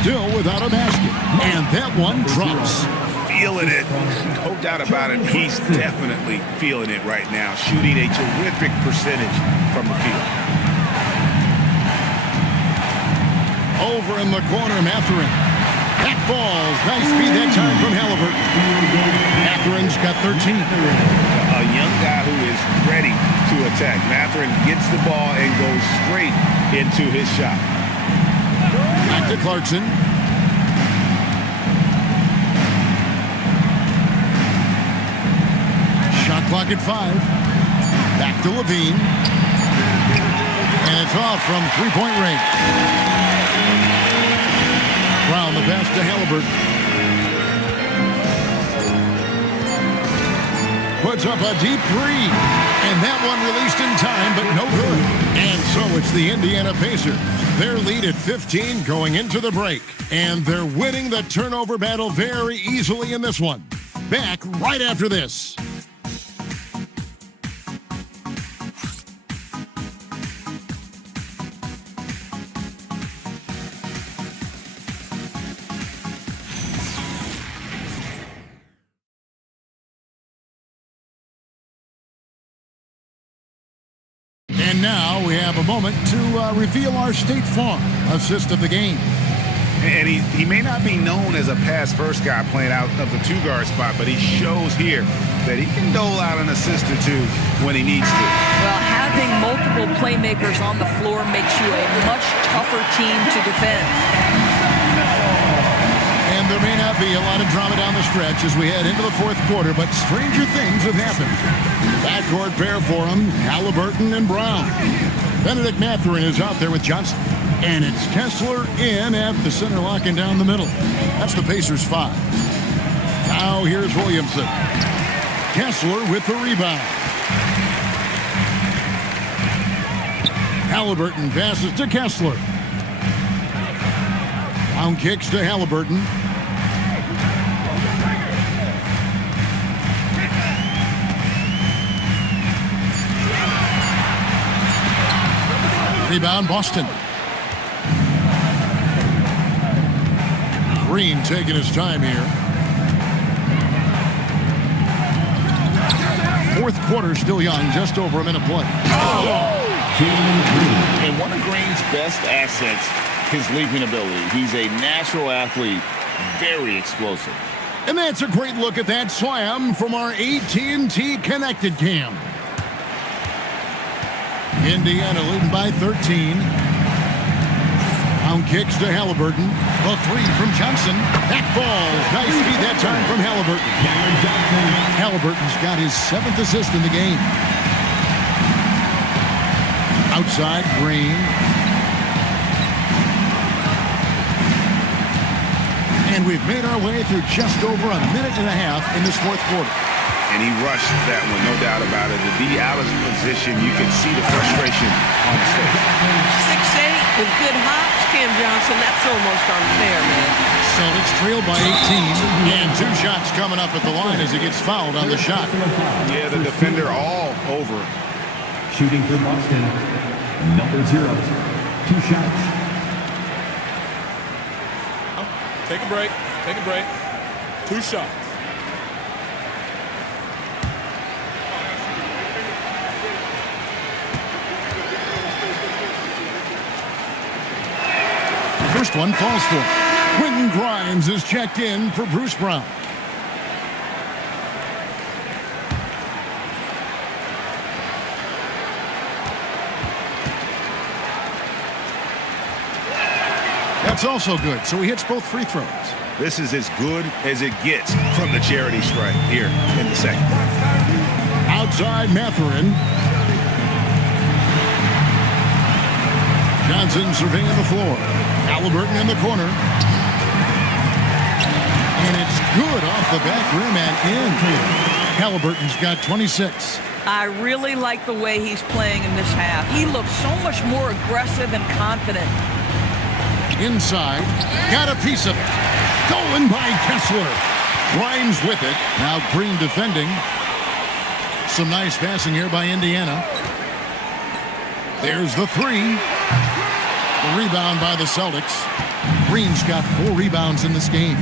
Still without a basket. And that one drops. Feeling it. No doubt about it. He's definitely feeling it right now, shooting a terrific percentage from the field. Over in the corner, Mathurin. That falls. Nice feed that time from Halliburton. Mathurin's got 13. A young guy who is ready to attack. Mathurin gets the ball and goes straight into his shot. Back to Clarkson. Shot clock at 5. Back to Levine. And it's off from three-point range. Brown, the pass to Halliburton. Puts up a deep 3. And that one released in time, but no good. And so it's the Indiana Pacers. Their lead at 15 going into the break. And they're winning the turnover battle very easily in this one. Back right after this. And now we have a moment to reveal our State Farm assist of the game. And he may not be known as a pass-first guy playing out of the 2-guard spot, but he shows here that he can dole out an assist or 2 when he needs to. Well, having multiple playmakers on the floor makes you a much tougher team to defend. And there may not be a lot of drama down the stretch as we head into the 4th quarter, but stranger things have happened. Backcourt pair for him, Halliburton and Brown. Benedict Mathurin is out there with Johnson. And it's Kessler in at the center, locking down the middle. That's the Pacers 5. Now here's Williamson. Kessler with the rebound. Halliburton passes to Kessler. Brown kicks to Halliburton. Rebound, Boston. Green taking his time here. 4th quarter still young, just over a minute play. And one of Green's best assets, his leaping ability. He's a natural athlete, very explosive. And that's a great look at that slam from our AT&T Connected Cam. Indiana leading by 13. Brown kicks to Halliburton. A 3 from Johnson. That falls. Nice feed that time from Halliburton. Halliburton's got his 7th assist in the game. Outside, Green. And we've made our way through just over a minute and a half in this 4th quarter. And he rushed that one, no doubt about it. To be out of position, you can see the frustration on his face. 6'8" with good hops, Cam Johnson. That's almost unfair, man. Celtics trail by 18. And 2 shots coming up at the line as he gets fouled on the shot. Yeah, the defender all over. Shooting for Boston, number 0. 2 shots. Take a break. Take a break. 2 shots. First one falls for him. Quentin Grimes is checked in for Bruce Brown. That's also good, so he hits both free throws. This is as good as it gets from the charity stripe here in the 2nd. Outside, Mathurin. Johnson surveying the floor. Halliburton in the corner. And it's good off the back rim and in. Halliburton's got 26. I really like the way he's playing in this half. He looks so much more aggressive and confident. Inside. Got a piece of it. Stolen by Kessler. Grimes with it. Now Green defending. Some nice passing here by Indiana. There's the three. The rebound by the Celtics. Green's got 4 rebounds in this game.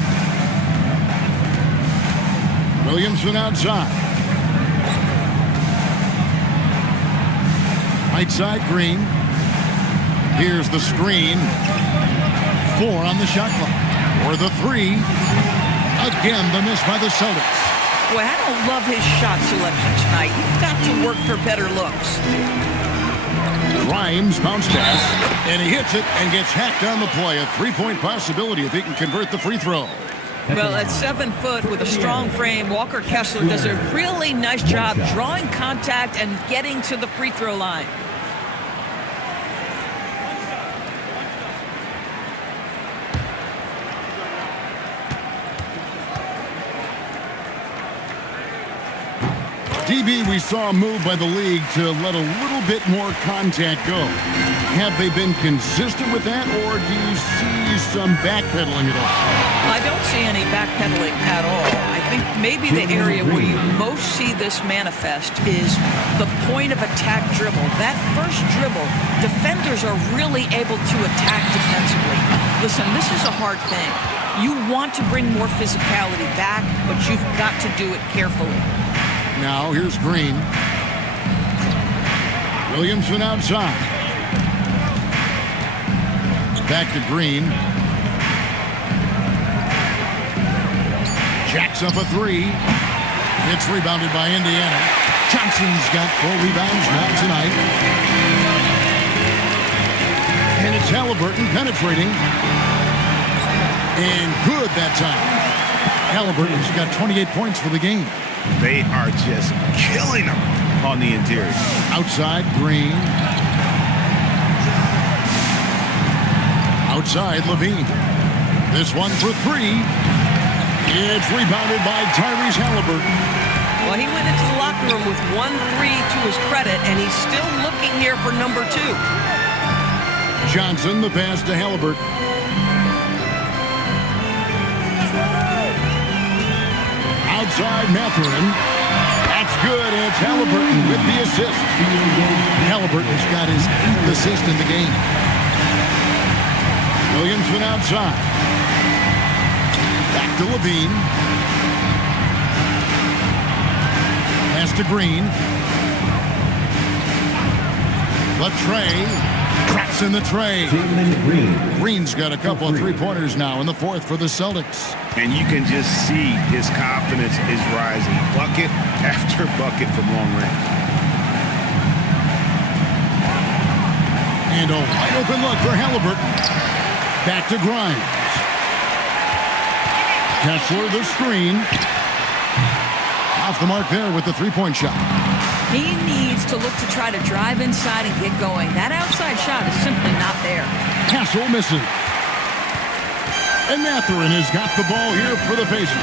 Williamson outside. Right side, Green. Here's the screen. 4 on the shot clock. Or the 3. Again, the miss by the Celtics. Boy, I don't love his shot selection tonight. You've got to work for better looks. Grimes bounce pass, and he hits it and gets hacked on the play. A 3-point possibility if he can convert the free throw. Well, at 7 foot with a strong frame, Walker Kessler does a really nice job drawing contact and getting to the free throw line. DB, we saw a move by the league to let a little bit more contact go. Have they been consistent with that, or do you see some backpedaling at all? I don't see any backpedaling at all. I think maybe the area where you most see this manifest is the point of attack dribble. That first dribble, defenders are really able to attack defensively. Listen, this is a hard thing. You want to bring more physicality back, but you've got to do it carefully. Now, here's Green. Williamson outside. Back to Green. Jacks up a 3. It's rebounded by Indiana. Johnson's got 4 rebounds now tonight. And it's Halliburton penetrating. And good that time. Halliburton's got 28 points for the game. They are just killing them on the interior. Outside, Green. Outside, Levine. This one for 3. It's rebounded by Tyrese Halliburton. Well, he went into the locker room with 1-3 to his credit, and he's still looking here for number 2. Johnson, the pass to Halliburton. Outside, Mathurin. That's good, and it's Halliburton with the assist. Halliburton's got his 8th assist in the game. Williamson outside. Back to Levine. Pass to Green. Latray. Cracks in the tray. Green's got a couple of 3-pointers now in the 4th for the Celtics. And you can just see his confidence is rising. Bucket after bucket from long range. And a wide open look for Halliburton. Back to Grimes. Kessler the screen. Off the mark there with the 3-point shot. He needs to look to try to drive inside and get going. That outside shot is simply not there. Castle misses. And Mathurin has got the ball here for the Pacers.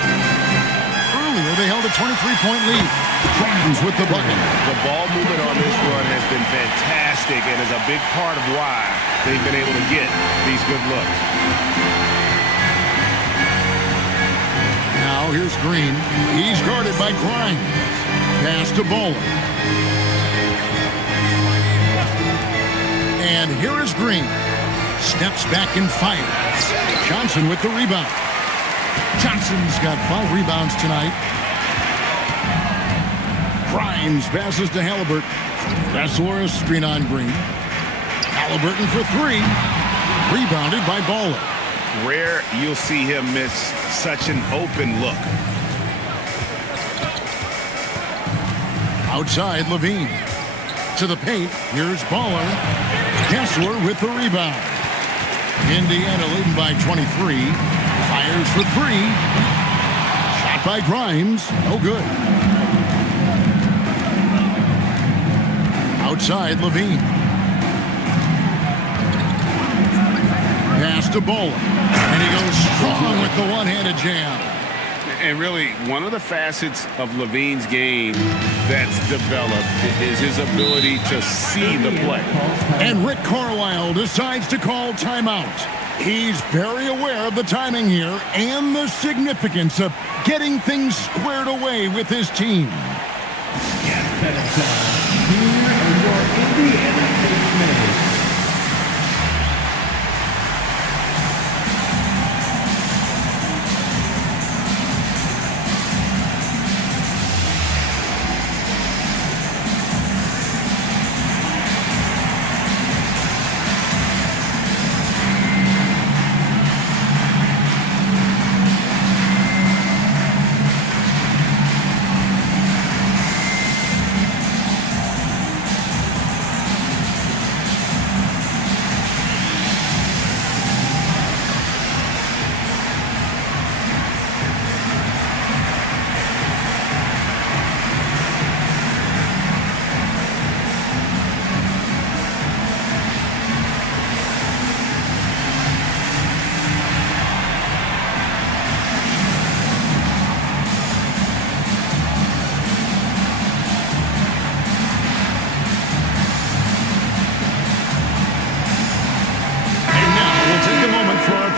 Earlier, they held a 23-point lead. Grimes with the bucket. The ball movement on this run has been fantastic and is a big part of why they've been able to get these good looks. Now here's Green. He's guarded by Grimes. Pass to Bowler. And here is Green. Steps back and fires. Johnson with the rebound. Johnson's got 5 rebounds tonight. Grimes passes to Halliburton. Kessler a screen on Green. Halliburton for 3. Rebounded by Bowler. Rare you'll see him miss such an open look. Outside, Levine. To the paint, here's Bowler. Kessler with the rebound. Indiana leading by 23. Fires for 3. Shot by Grimes. No good. Outside, Levine. Pass to Bowler. And he goes strong with the one-handed jam. And really, one of the facets of Levine's game that's developed is his ability to see the play. And Rick Carlisle decides to call timeout. He's very aware of the timing here and the significance of getting things squared away with his team. Yes, that is here are your Indiana Pacers.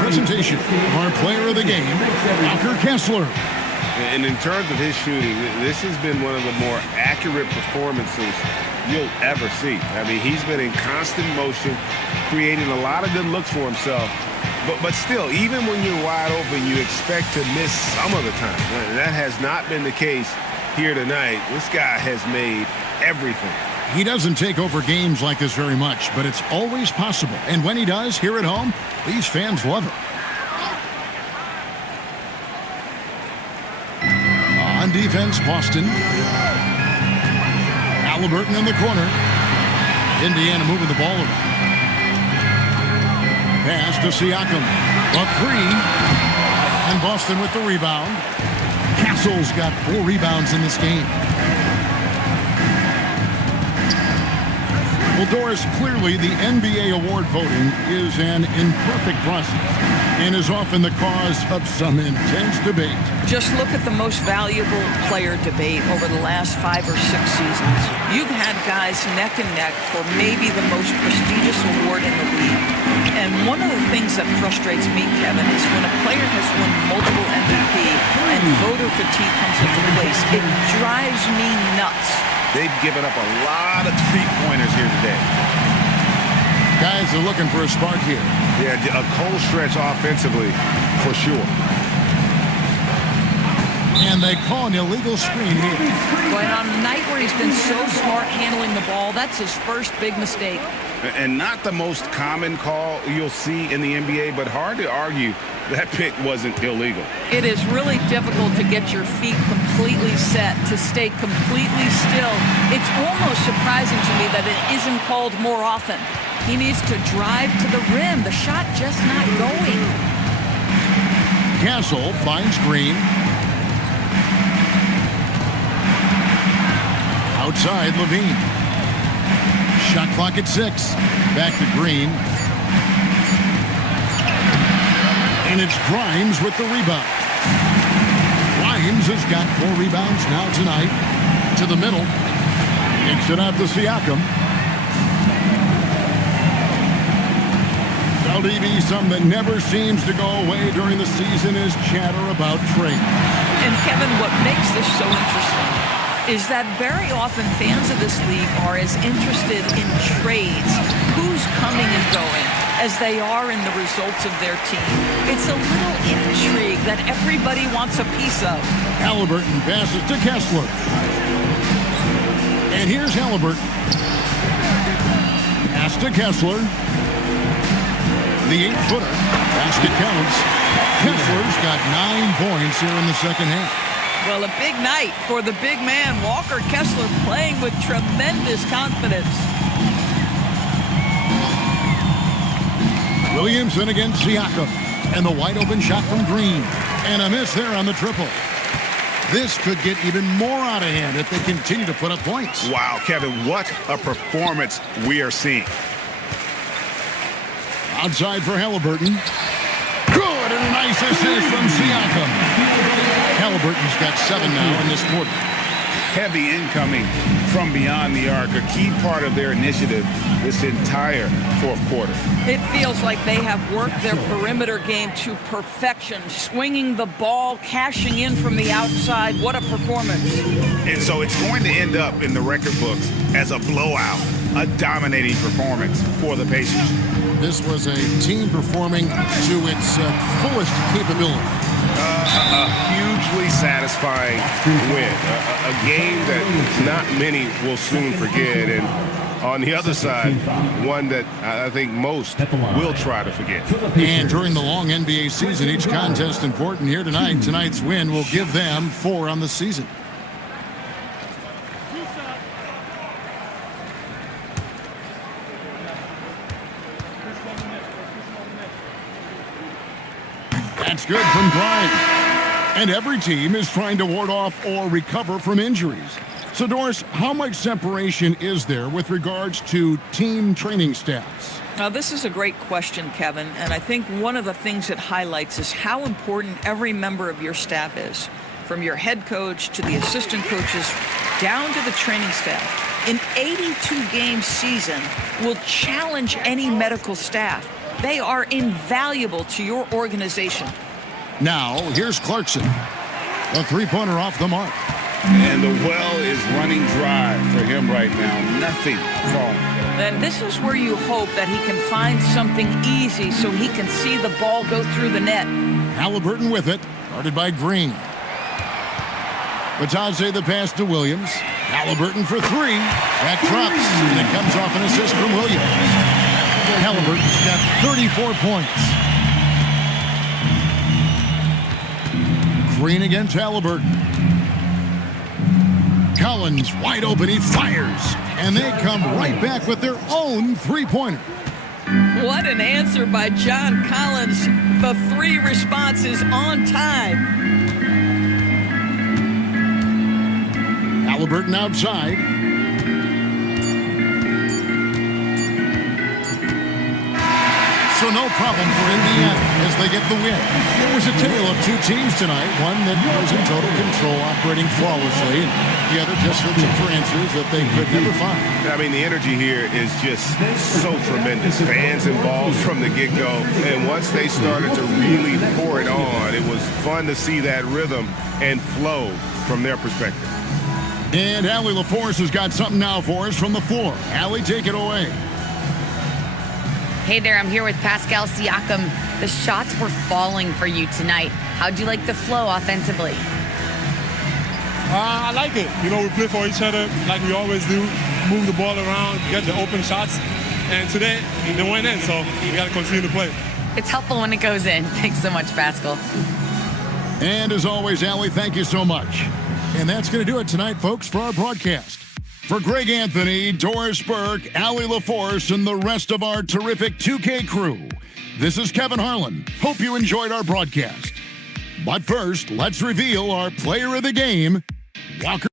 Presentation of our player of the game, Walker Kessler. And in terms of his shooting, this has been one of the more accurate performances you'll ever see. I mean, he's been in constant motion, creating a lot of good looks for himself. But still, even when you're wide open, you expect to miss some of the time. That has not been the case here tonight. This guy has made everything. He doesn't take over games like this very much, but it's always possible. And when he does, here at home, these fans love him. On defense, Boston. Halliburton in the corner. Indiana moving the ball around. Pass to Siakam. A three. And Boston with the rebound. Castle's got 4 rebounds in this game. Well, Doris, clearly the NBA award voting is an imperfect process and is often the cause of some intense debate. Just look at the most valuable player debate over the last 5 or 6 seasons. You've had guys neck and neck for maybe the most prestigious award in the league. And one of the things that frustrates me, Kevin, is when a player has won multiple MVP and voter fatigue comes into place, it drives me nuts. They've given up a lot of three-pointers here today. Guys are looking for a spark here. Yeah, a cold stretch offensively, for sure. And they call an illegal screen here. But on a night where he's been so smart handling the ball, that's his first big mistake. And not the most common call you'll see in the NBA, but hard to argue that pick wasn't illegal. It is really difficult to get your feet completely set, to stay completely still. It's almost surprising to me that it isn't called more often. He needs to drive to the rim. The shot just not going. Castle finds Green. Outside, Levine. Shot clock at 6. Back to Green. And it's Grimes with the rebound. Grimes has got 4 rebounds now tonight. To the middle. Kicks it out to Siakam. LDB, something that never seems to go away during the season is chatter about trade. And Kevin, what makes this so interesting is that very often fans of this league are as interested in trades, who's coming and going, as they are in the results of their team. It's a little intrigue that everybody wants a piece of. Halliburton passes to Kessler. And here's Halliburton. Pass to Kessler. The 8-footer. Basket counts. Kessler's got 9 points here in the second half. Well, a big night for the big man, Walker Kessler, playing with tremendous confidence. Williamson against Siakam. And the wide open shot from Green. And a miss there on the triple. This could get even more out of hand if they continue to put up points. Wow, Kevin, what a performance we are seeing. Outside for Halliburton. Good, and a nice assist from Siakam. Halliburton's got 7 now in this quarter. heavy incoming from beyond the arc, a key part of their initiative this entire fourth quarter. It feels like they have worked their perimeter game to perfection, swinging the ball, cashing in from the outside. What a performance. And so it's going to end up in the record books as a blowout, a dominating performance for the Pacers. This was a team performing to its fullest capability. A hugely satisfying win, a game that not many will soon forget, and on the other side, one that I think most will try to forget. And during the long NBA season, each contest important. Here tonight, tonight's win will give them 4 on the season. That's good from Bryant. And every team is trying to ward off or recover from injuries. So, Doris, how much separation is there with regards to team training staffs? Now, this is a great question, Kevin, and I think one of the things it highlights is how important every member of your staff is, from your head coach to the assistant coaches down to the training staff. An 82-game season will challenge any medical staff. They are invaluable to your organization. Now, here's Clarkson. A three-pointer off the mark. And the well is running dry for him right now. Nothing falling. And this is where you hope that he can find something easy so he can see the ball go through the net. Halliburton with it, guarded by Green. Batadze the pass to Williams. Halliburton for 3. That drops, and it comes off an assist from Williams. Halliburton's got 34 points. Green against Halliburton. Collins wide open, he fires, and they come right back with their own three-pointer. What an answer by John Collins. The 3 responses on time. Halliburton outside. So no problem for Indiana as they get the win. It was a tale of 2 teams tonight. One that was in total control, operating flawlessly, and the other just searching for answers that they could never find. I mean, the energy here is just so tremendous. Fans involved from the get-go, and once they started to really pour it on, it was fun to see that rhythm and flow from their perspective. And Allie LaForce has got something now for us from the floor. Allie, take it away. Hey there, I'm here with Pascal Siakam. The shots were falling for you tonight. How'd you like the flow offensively? I like it. You know, we play for each other like we always do. Move the ball around, get the open shots. And today, they went in, so we got to continue to play. It's helpful when it goes in. Thanks so much, Pascal. And as always, Allie, thank you so much. And that's going to do it tonight, folks, for our broadcast. For Greg Anthony, Doris Burke, Allie LaForce, and the rest of our terrific 2K crew, this is Kevin Harlan. Hope you enjoyed our broadcast. But first, let's reveal our player of the game, Walker.